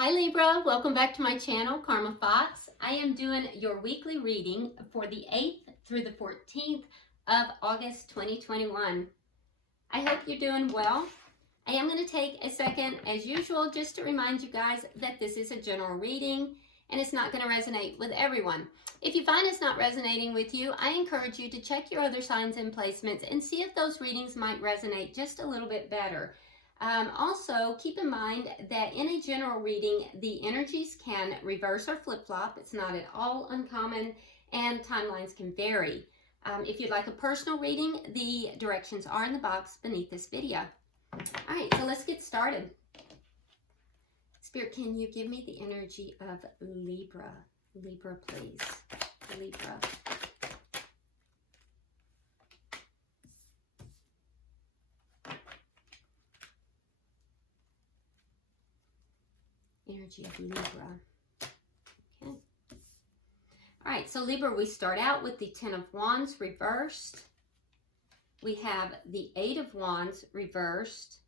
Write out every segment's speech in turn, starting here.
Hi Libra, welcome back to my channel, Karma Fox. I am doing your weekly reading for the 8th through the 14th of August 2021. I hope you're doing well. I am going to take a second, as usual, just to remind you guys that this is a general reading and it's not going to resonate with everyone. If you find it's not resonating with you, I encourage you to check your other signs and placements and see if those readings might resonate just a little bit better. Also, keep in mind that in a general reading, the energies can reverse or flip-flop. It's not at all uncommon, and timelines can vary. If you'd like a personal reading, the directions are in the box beneath this video. All right, so let's get started. Spirit, can you give me the energy of Libra? Libra, please. Libra. Energy of Libra. Okay. All right, so Libra, we start out with the 10 of Wands reversed. We have the 8 of Wands reversed.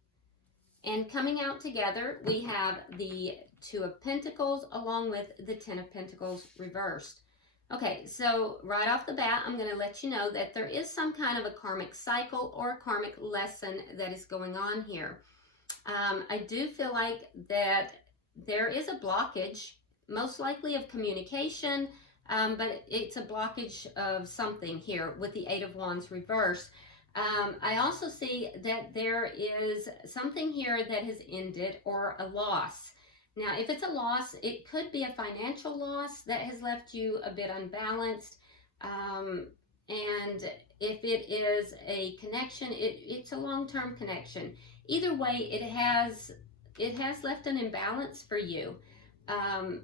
And coming out together, we have the 2 of Pentacles along with the 10 of Pentacles reversed. Okay, so right off the bat, I'm going to let you know that there is some kind of a karmic cycle or a karmic lesson that is going on here. I do feel like that there is a blockage, most likely of communication, but it's a blockage of something here with the 8 of Wands reversed. I also see that there is something here that has ended or a loss. Now, if it's a loss, it could be a financial loss that has left you a bit unbalanced. And if it is a connection, it's a long-term connection. Either way, it has left an imbalance for you. And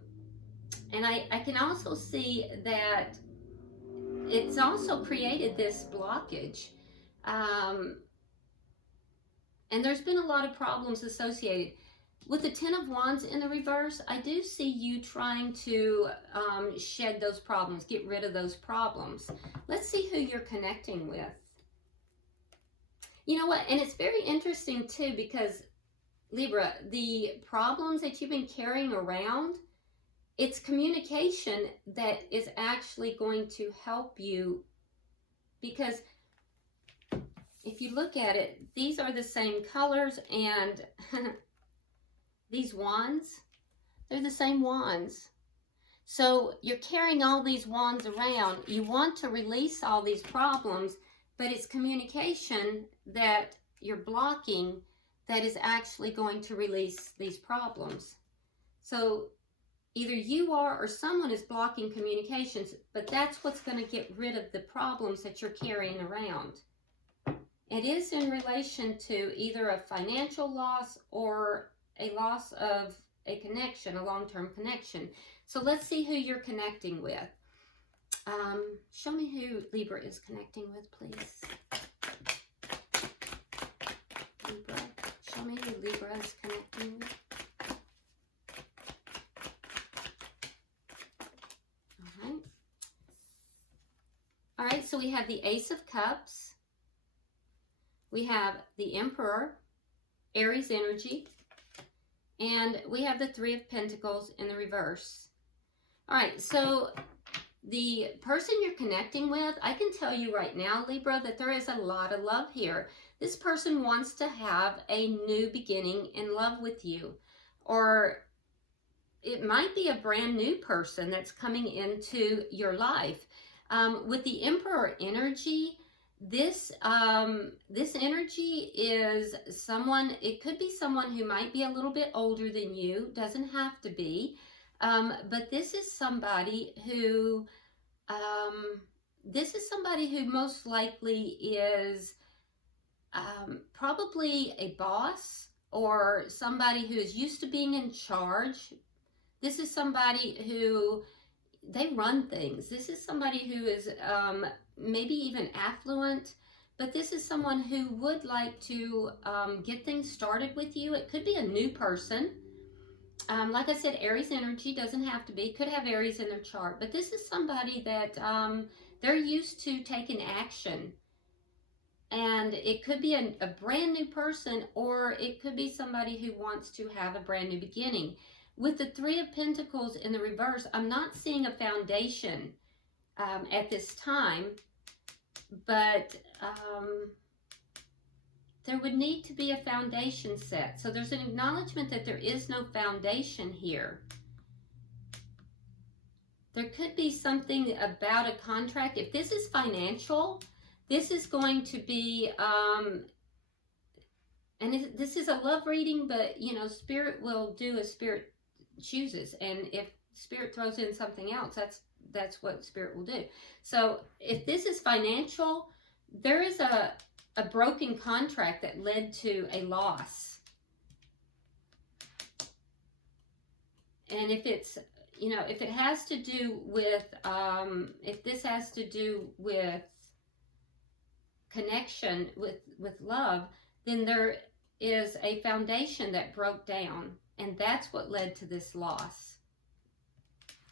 I can also see that it's also created this blockage. And there's been a lot of problems associated. With the 10 of Wands in the reverse, I do see you trying to shed those problems, get rid of those problems. Let's see who you're connecting with. You know what? And it's very interesting too, because Libra, the problems that you've been carrying around, it's communication that is actually going to help you, because if you look at it, these are the same colors, and these wands, they're the same wands. So you're carrying all these wands around. You want to release all these problems, but it's communication that you're blocking that is actually going to release these problems. So either you are or someone is blocking communications, but that's what's going to get rid of the problems that you're carrying around. It is in relation to either a financial loss or a loss of a connection, a long-term connection. So let's see who you're connecting with. Show me who Libra is connecting with, please. Libra. Show me who Libra is connecting with. All right. All right, so we have the Ace of Cups. We have the Emperor, Aries energy, and we have the 3 of Pentacles in the reverse. All right, so the person you're connecting with, I can tell you right now, Libra, that there is a lot of love here. This person wants to have a new beginning in love with you, or it might be a brand new person that's coming into your life. With the Emperor energy, this energy is someone, it could be someone who might be a little bit older than you, doesn't have to be, but this is somebody who most likely is probably a boss or somebody who is used to being in charge. This is somebody who, they run things. This is somebody who is maybe even affluent, but this is someone who would like to get things started with you. It could be a new person. Like I said, Aries energy, doesn't have to be, could have Aries in their chart, but this is somebody that they're used to taking action. And it could be a brand new person, or it could be somebody who wants to have a brand new beginning. with the Three of Pentacles in the reverse, I'm not seeing a foundation at this time, but there would need to be a foundation set. So there's an acknowledgement that there is no foundation here. There could be something about a contract. If this is financial, this is going to be, and this is a love reading, but, you know, Spirit will do as Spirit chooses. And if Spirit throws in something else, that's what Spirit will do. So if this is financial, there is a broken contract that led to a loss. And if it's, you know, if it has to do with, if this has to do with connection with love, then there is a foundation that broke down, and that's what led to this loss.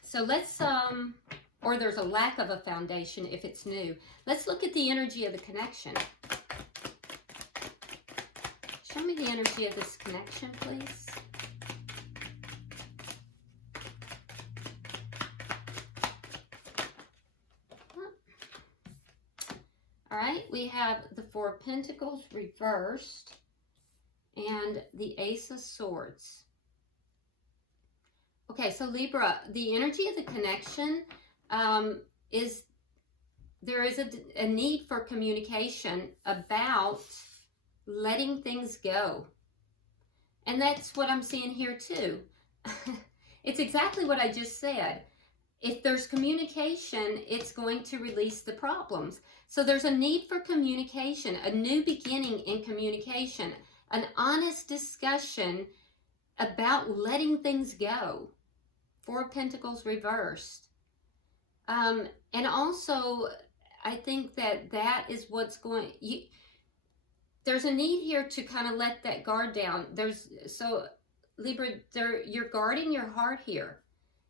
So let's, or there's a lack of a foundation if it's new. Let's look at the energy of the connection. Show me the energy of this connection, please. All right, we have the Four of Pentacles reversed and the Ace of Swords. Okay, so Libra, the energy of the connection is there is a need for communication about letting things go. And that's what I'm seeing here too. It's exactly what I just said. If there's communication, it's going to release the problems. So there's a need for communication, a new beginning in communication, an honest discussion about letting things go. Four of Pentacles reversed. And also, I think that is what's going... There's a need here to kind of let that guard down. So Libra, you're guarding your heart here.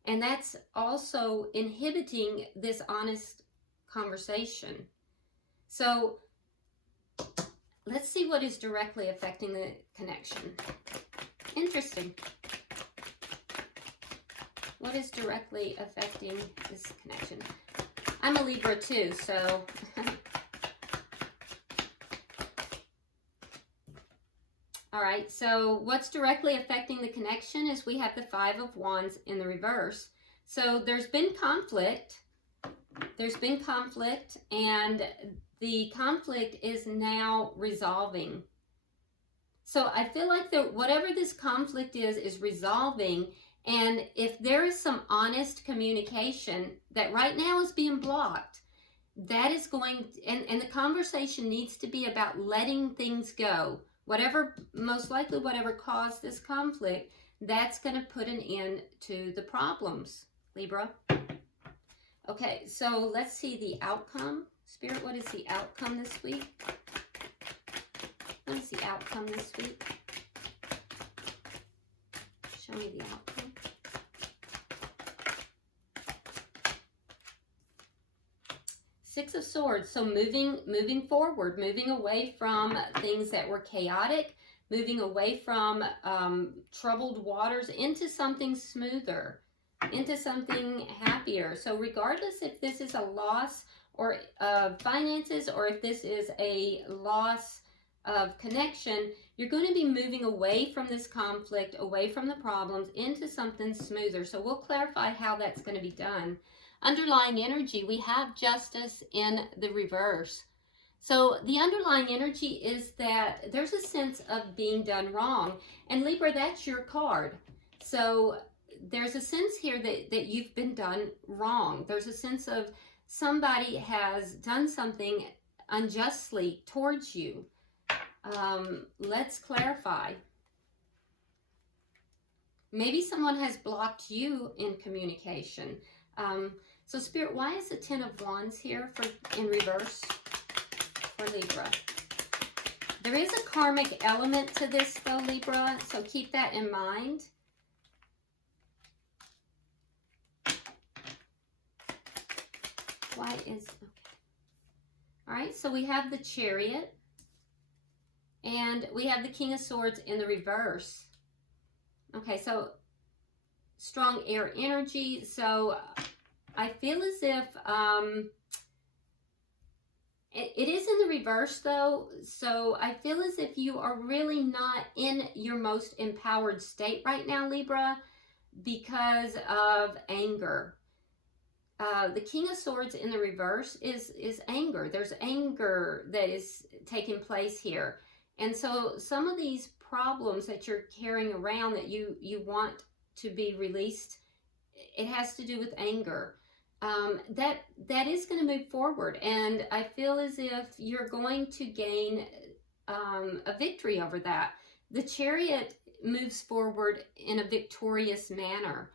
And that's also inhibiting this honest conversation. So let's see what is directly affecting the connection. Interesting. What is directly affecting this connection? I'm a Libra too, so... All right, so what's directly affecting the connection is we have the Five of Wands in the reverse. So there's been conflict. There's been conflict, and the conflict is now resolving. So I feel like that whatever this conflict is resolving, and if there is some honest communication that right now is being blocked, that is going, and the conversation needs to be about letting things go. Whatever, most likely whatever caused this conflict, that's going to put an end to the problems, Libra. Okay, so let's see the outcome. Spirit, what is the outcome this week? What is the outcome this week? Show me the outcome. Six of Swords, so moving forward, moving away from things that were chaotic, moving away from troubled waters into something smoother, into something happier. So regardless if this is a loss or of finances, or if this is a loss of connection, you're going to be moving away from this conflict, away from the problems, into something smoother. So we'll clarify how that's going to be done. Underlying energy, we have Justice in the reverse. So the underlying energy is that there's a sense of being done wrong. And Libra, that's your card. So there's a sense here that you've been done wrong. There's a sense of somebody has done something unjustly towards you. Let's clarify. Maybe someone has blocked you in communication. So Spirit, why is the Ten of Wands here in reverse for Libra? There is a karmic element to this though, Libra, so keep that in mind. Why is, okay. All right, so we have the Chariot and we have the King of Swords in the reverse. Okay, so strong air energy. So I feel as if it is in the reverse though. So I feel as if you are really not in your most empowered state right now, Libra, because of anger. The King of Swords in the reverse is anger. There's anger that is taking place here. And so some of these problems that you're carrying around that you want to be released, it has to do with anger. That is going to move forward. And I feel as if you're going to gain a victory over that. The Chariot moves forward in a victorious manner.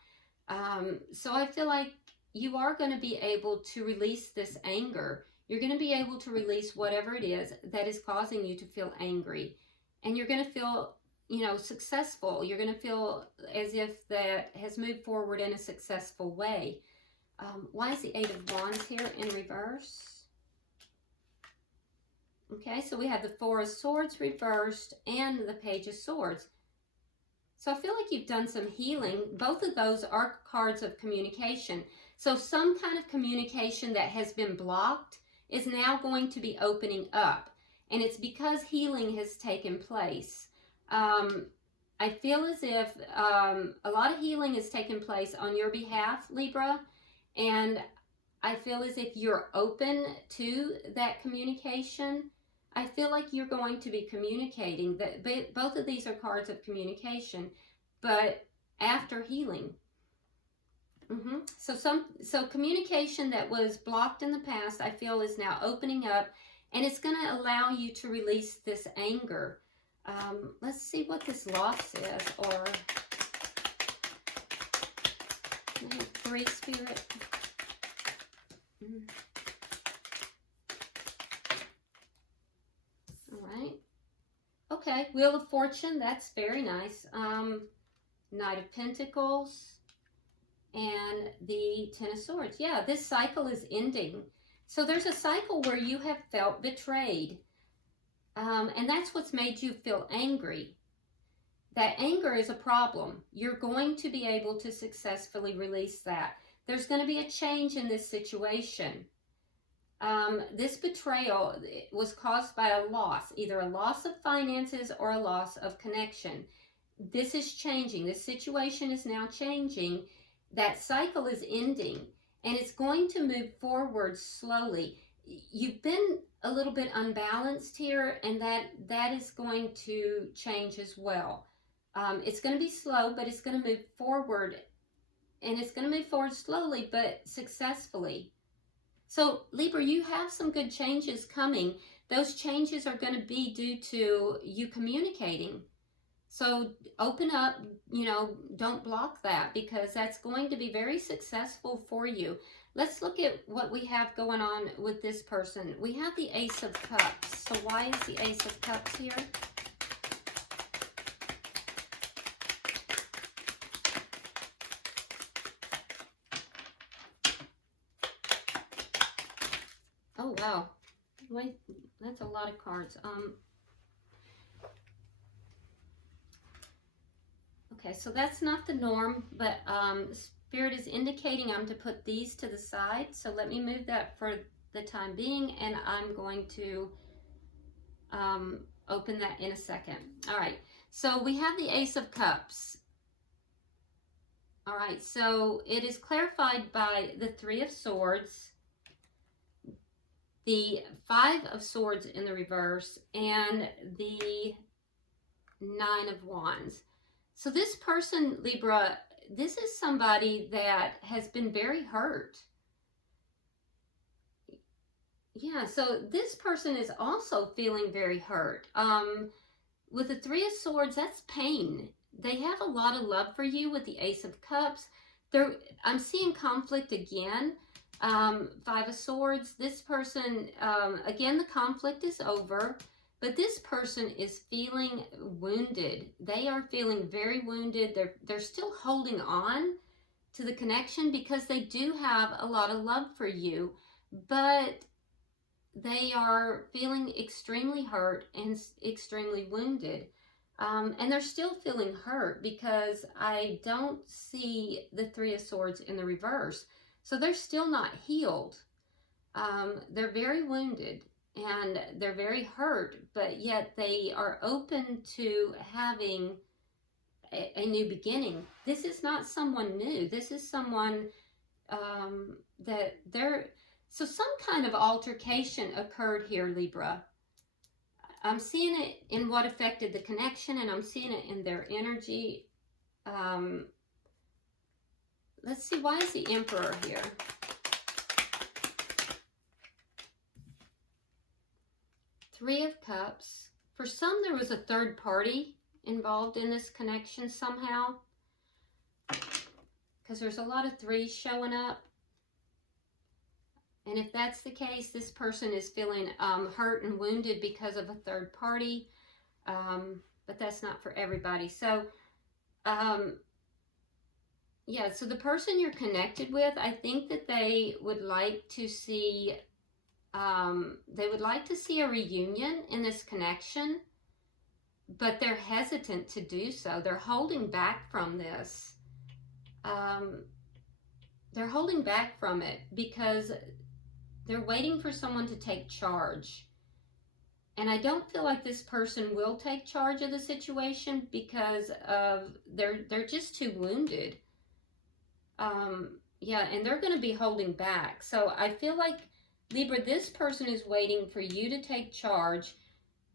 So I feel like you are going to be able to release this anger. You're going to be able to release whatever it is that is causing you to feel angry. And you're going to feel, you know, successful. You're going to feel as if that has moved forward in a successful way. Why is the Eight of Wands here in reverse? Okay, so we have the Four of Swords reversed and the Page of Swords. So I feel like you've done some healing. Both of those are cards of communication. So some kind of communication that has been blocked is now going to be opening up. And it's because healing has taken place. I feel as if a lot of healing has taken place on your behalf, Libra. And I feel as if you're open to that communication. I feel like you're going to be communicating. That both of these are cards of communication, but after healing. So communication that was blocked in the past, I feel, is now opening up, and it's going to allow you to release this anger. Let's see what this loss is, or I have 3, Spirit. All right. Okay, Wheel of Fortune, that's very nice. Knight of Pentacles and the Ten of Swords. Yeah, this cycle is ending. So there's a cycle where you have felt betrayed. And that's what's made you feel angry. That anger is a problem. You're going to be able to successfully release that. There's going to be a change in this situation. This betrayal was caused by a loss, either a loss of finances or a loss of connection. This is changing. This situation is now changing. That cycle is ending, and it's going to move forward slowly. You've been a little bit unbalanced here, and that is going to change as well. It's going to be slow, but it's going to move forward, and it's going to move forward slowly but successfully. So Libra, you have some good changes coming. Those changes are going to be due to you communicating. So open up, you know, don't block that, because that's going to be very successful for you. Let's look at what we have going on with this person. We have the Ace of Cups. So why is the Ace of Cups here? Oh, wow. Wait, that's a lot of cards. Okay, so that's not the norm, but Spirit is indicating I'm to put these to the side. So let me move that for the time being, and I'm going to open that in a second. All right, so we have the Ace of Cups. All right, so it is clarified by the Three of Swords, the Five of Swords in the reverse, and the Nine of Wands. So this person, Libra, this is somebody that has been very hurt. Yeah, so this person is also feeling very hurt. With the Three of Swords, that's pain. They have a lot of love for you with the Ace of Cups. I'm seeing conflict again. Five of Swords, this person, again, the conflict is over. But this person is feeling wounded. They are feeling very wounded. They're still holding on to the connection because they do have a lot of love for you, but they are feeling extremely hurt and extremely wounded. And they're still feeling hurt because I don't see the Three of Swords in the reverse. So they're still not healed. They're very wounded and they're very hurt, but yet they are open to having a new beginning. This is not someone new. This is someone that they're... So some kind of altercation occurred here, Libra. I'm seeing it in what affected the connection, and I'm seeing it in their energy. Let's see, why is the Emperor here? Three of Cups. For some, there was a third party involved in this connection somehow, because there's a lot of threes showing up. And if that's the case, this person is feeling hurt and wounded because of a third party. But that's not for everybody. So, yeah, so the person you're connected with, I think that they would like to see, a reunion in this connection, but they're hesitant to do so. They're holding back from this. They're holding back from it because they're waiting for someone to take charge. And I don't feel like this person will take charge of the situation because of they're just too wounded. Yeah, and they're going to be holding back. So I feel like, Libra, this person is waiting for you to take charge.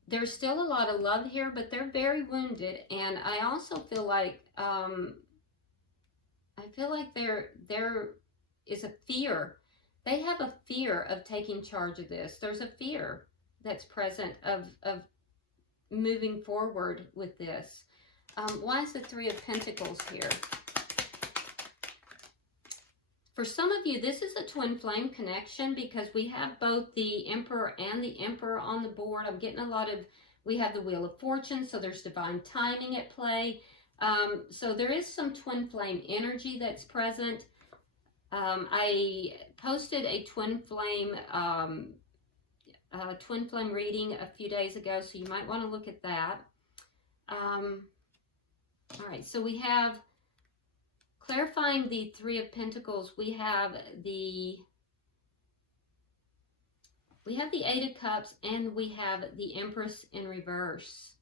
There's still a lot of love here, but they're very wounded. And I also feel like there is a fear. They have a fear of taking charge of this. There's a fear that's present of moving forward with this. Why is the Three of Pentacles here? For some of you, this is a twin flame connection because we have both the Emperor and the Emperor on the board. I'm getting a lot of, we have the Wheel of Fortune, so there's divine timing at play. So there is some twin flame energy that's present. I posted a twin flame reading a few days ago, so you might want to look at that. All right, so we have, clarifying the Three of Pentacles, we have the Eight of Cups, and we have the Empress in reverse.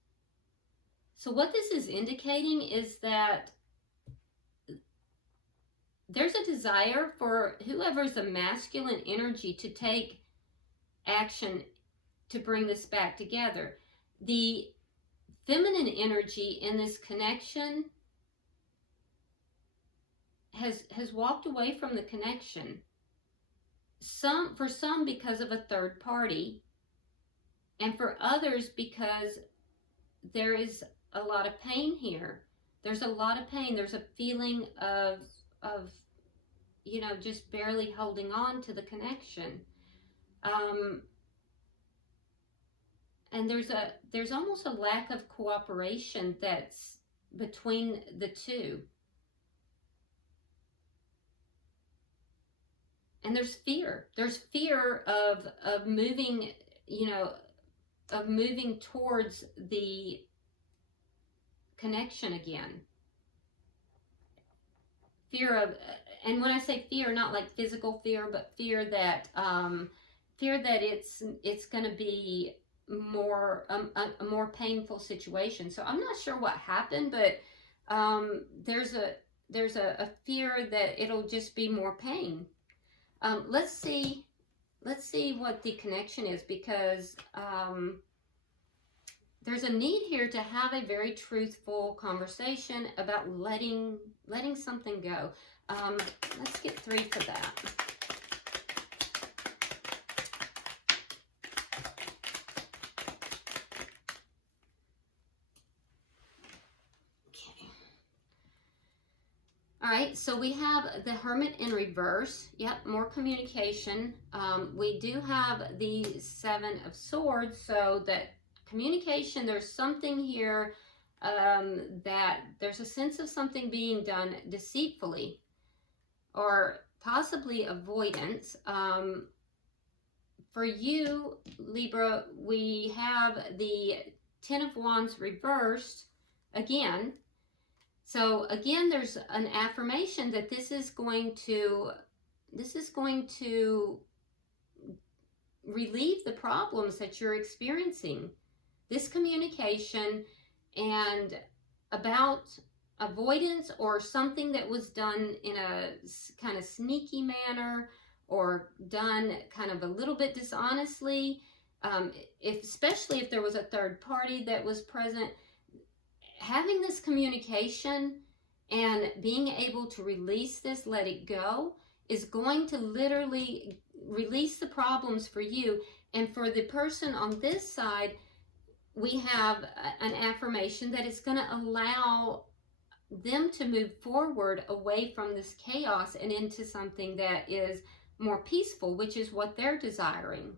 So what this is indicating is that there's a desire for whoever's the masculine energy to take action to bring this back together. The feminine energy in this connection has walked away from the connection. For some because of a third party, and for others because there is a lot of pain here. There's a lot of pain. There's a feeling of you know, just barely holding on to the connection. And there's almost a lack of cooperation that's between the two. And there's fear. There's fear of moving, you know, of moving towards the connection again. Fear of, and when I say fear, not like physical fear, but fear that it's going to be more a more painful situation. So I'm not sure what happened, but there's a fear that it'll just be more pain. Let's see what the connection is, because there's a need here to have a very truthful conversation about letting something go. Let's get 3 for that. All right, so we have the Hermit in reverse. Yep, more communication. We do have the 7 of Swords, so that communication, there's something here that there's a sense of something being done deceitfully or possibly avoidance. For you, Libra, we have the 10 of Wands reversed, again. So again, there's an affirmation that this is going to relieve the problems that you're experiencing. This communication and about avoidance or something that was done in a kind of sneaky manner or done kind of a little bit dishonestly, especially if there was a third party that was present, having this communication and being able to release this, let it go, is going to literally release the problems for you. And for the person on this side, we have an affirmation that is going to allow them to move forward away from this chaos and into something that is more peaceful, which is what they're desiring.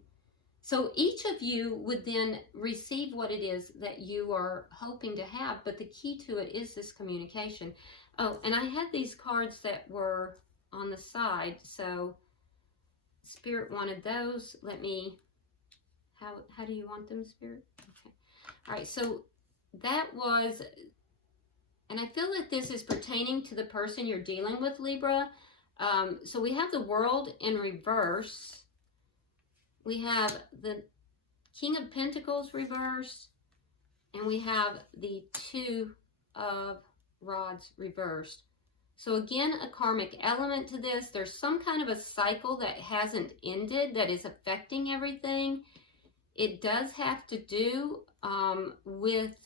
So each of you would then receive what it is that you are hoping to have, but the key to it is this communication. Oh, and I had these cards that were on the side, so Spirit wanted those. Let me, how do you want them, Spirit? Okay. All right, so that was, and I feel that this is pertaining to the person you're dealing with, Libra. So we have the World in reverse. We have the King of Pentacles reversed, and we have the Two of Rods reversed. So again, a karmic element to this. There's some kind of a cycle that hasn't ended that is affecting everything. It does have to do with,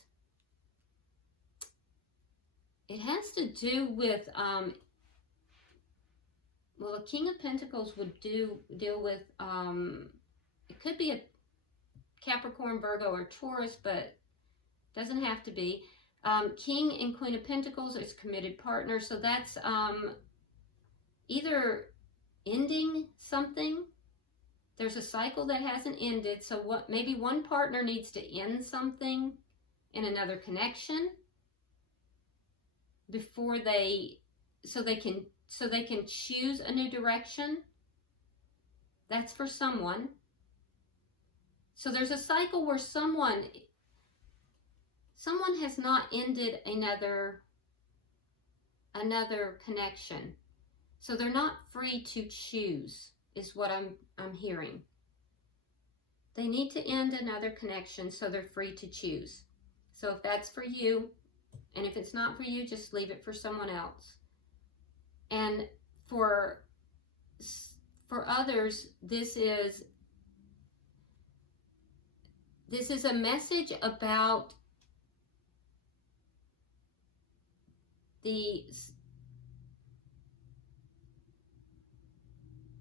well, a King of Pentacles would deal with, it could be a Capricorn, Virgo, or Taurus, but doesn't have to be. King and Queen of Pentacles is committed partner, so that's either ending something. There's a cycle that hasn't ended, so what? Maybe one partner needs to end something in another connection before so they can choose a new direction. That's for someone. So there's a cycle where someone has not ended another connection. So they're not free to choose, is what I'm hearing. They need to end another connection so they're free to choose. So if that's for you, and if it's not for you, just leave it for someone else. And for others, this is a message about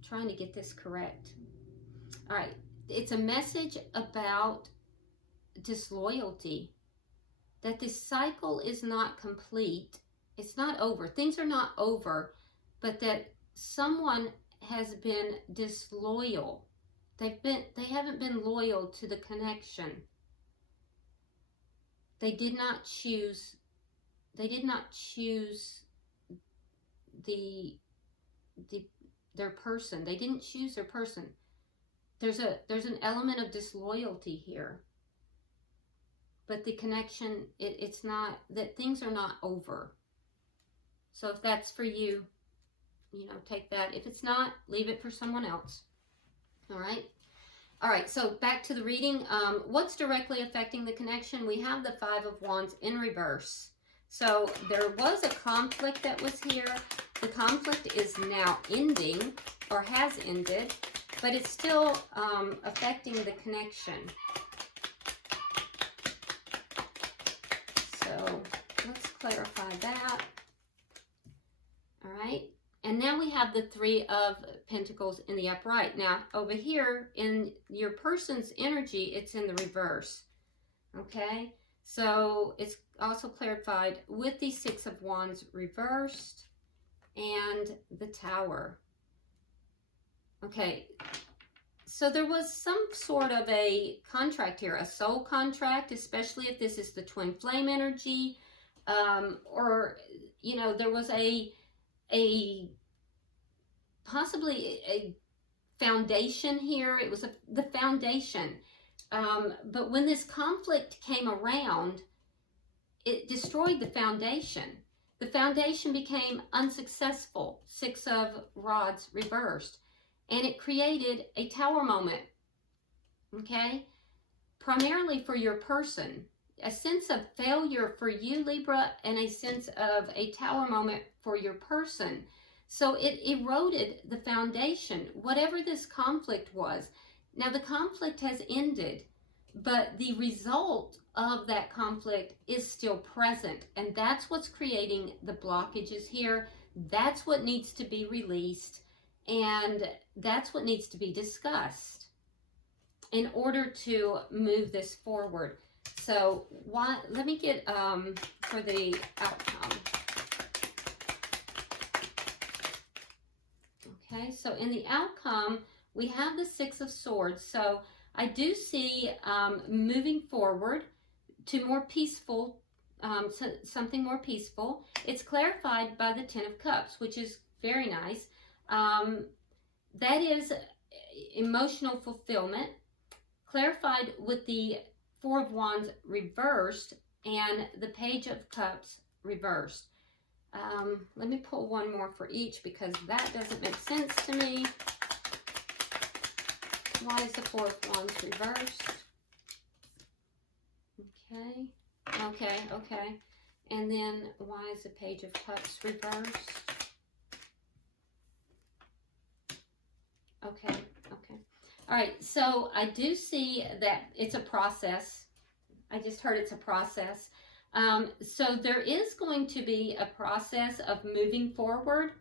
trying to get this correct. All right, it's a message about disloyalty, that this cycle is not complete. It's not over. Things are not over, but that someone has been disloyal. They haven't been loyal to the connection. They did not choose their person. They didn't choose their person. There's an element of disloyalty here. But the connection, it's not, that things are not over. So if that's for you, take that. If it's not, leave it for someone else. All right. All right, so back to the reading. What's directly affecting the connection? We have the Five of Wands in reverse. So there was a conflict that was here. The conflict is now ending, or has ended, but it's still affecting the connection. So let's clarify that. All right. And now we have the Three of Pentacles in the upright. Now, over here in your person's energy, it's in the reverse. Okay? So it's also clarified with the Six of Wands reversed and the Tower. Okay. So there was some sort of a contract here, a soul contract, especially if this is the twin flame energy. Or, there was possibly a foundation here. It was the foundation. But when this conflict came around, it destroyed the foundation. The foundation became unsuccessful, 6 of Rods reversed, and it created a tower moment, okay? Primarily for your person, a sense of failure for you, Libra, and a sense of a tower moment for your person. So it eroded the foundation, whatever this conflict was. Now the conflict has ended, but the result of that conflict is still present, and that's what's creating the blockages here. That's what needs to be released, and that's what needs to be discussed in order to move this forward. So let me get for the outcome. Okay, so in the outcome, we have the 6 of Swords. So I do see moving forward to more peaceful, something more peaceful. It's clarified by the 10 of Cups, which is very nice. That is emotional fulfillment, clarified with the 4 of Wands reversed and the Page of Cups reversed. Let me pull one more for each because that doesn't make sense to me. Why is the 4 of Wands reversed? Okay. And then why is the Page of Cups reversed? Okay. All right, so I do see that it's a process. I just heard it's a process. So there is going to be a process of moving forward.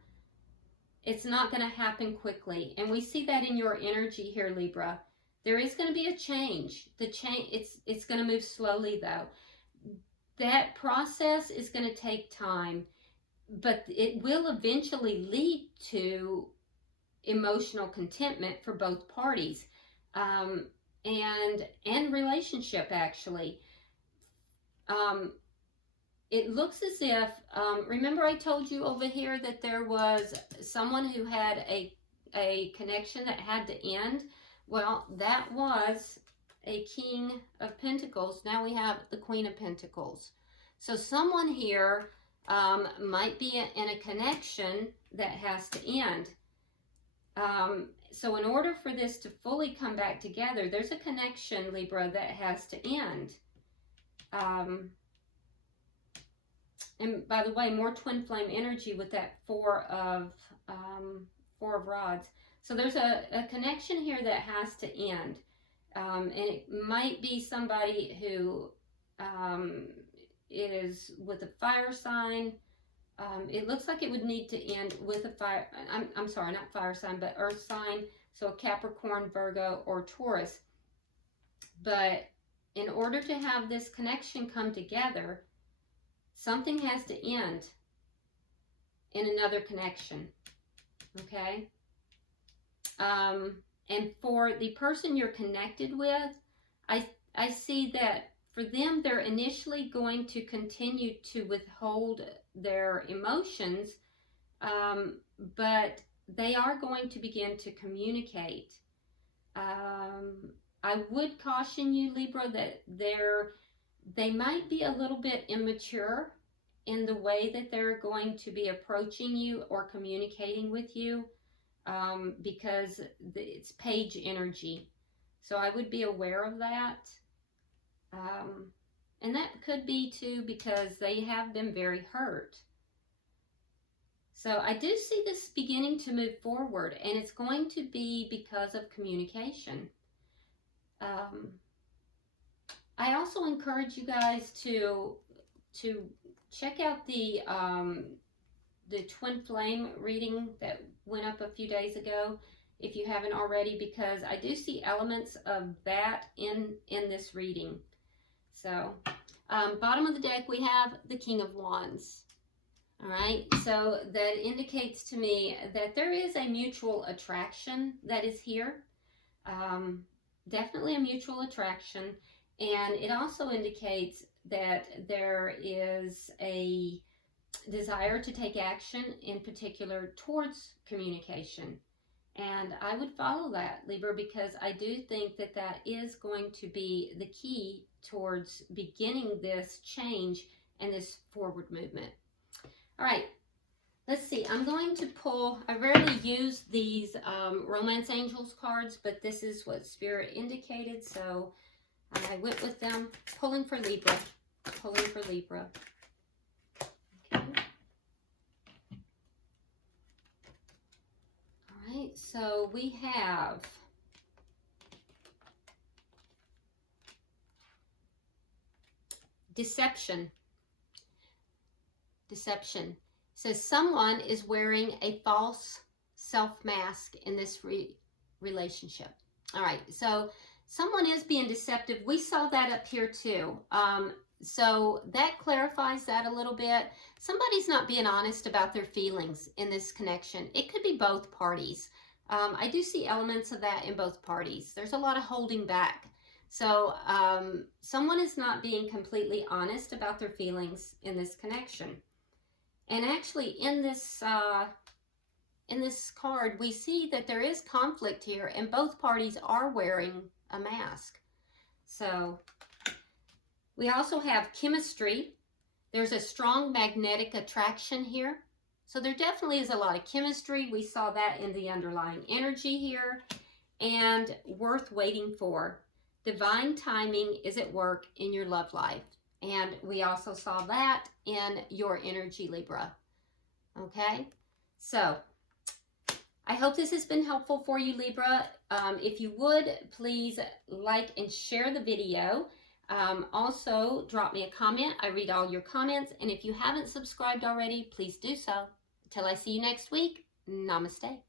It's not going to happen quickly. And we see that in your energy here, Libra. There is going to be a change. It's going to move slowly, though. That process is going to take time, but it will eventually lead to emotional contentment for both parties, and relationship, actually. It looks as if, remember I told you over here that there was someone who had a connection that had to end? Well, that was a King of Pentacles. Now we have the Queen of Pentacles. So someone here might be in a connection that has to end. So in order for this to fully come back together, there's a connection, Libra, that has to end. And by the way, more twin flame energy with that 4 of Rods. So there's a connection here that has to end. And it might be somebody who is with a fire sign. It looks like it would need to end with a fire, I'm sorry, not fire sign, but earth sign. So a Capricorn, Virgo, or Taurus. But in order to have this connection come together, something has to end in another connection, okay? And for the person you're connected with, I see that for them, they're initially going to continue to withhold their emotions, but they are going to begin to communicate. I would caution you, Libra, that they might be a little bit immature in the way that they're going to be approaching you or communicating with you, because it's page energy. So I would be aware of that. And that could be too because they have been very hurt. So I do see this beginning to move forward, and it's going to be because of communication. I also encourage you guys to check out the twin flame reading that went up a few days ago, if you haven't already, because I do see elements of that in this reading. So, bottom of the deck, we have the King of Wands. All right, so that indicates to me that there is a mutual attraction that is here. Definitely a mutual attraction. And it also indicates that there is a desire to take action, in particular towards communication. And I would follow that, Libra, because I do think that that is going to be the key towards beginning this change and this forward movement. All right, let's see. I'm going to pull, I rarely use these Romance Angels cards, but this is what Spirit indicated, so I went with them. Pulling for Libra. Pulling for Libra. Okay. All right, so we have deception. Deception. So someone is wearing a false self mask in this relationship. All right, so someone is being deceptive. We saw that up here too. So that clarifies that a little bit. Somebody's not being honest about their feelings in this connection. It could be both parties. I do see elements of that in both parties. There's a lot of holding back. So someone is not being completely honest about their feelings in this connection. And actually in this card, we see that there is conflict here and both parties are wearing a mask. So we also have chemistry. There's a strong magnetic attraction here. So there definitely is a lot of chemistry. We saw that in the underlying energy here. And worth waiting for. Divine timing is at work in your love life. And we also saw that in your energy, Libra. Okay? So I hope this has been helpful for you, Libra. If you would, please like and share the video. Also, drop me a comment. I read all your comments. And if you haven't subscribed already, please do so. Until I see you next week, namaste.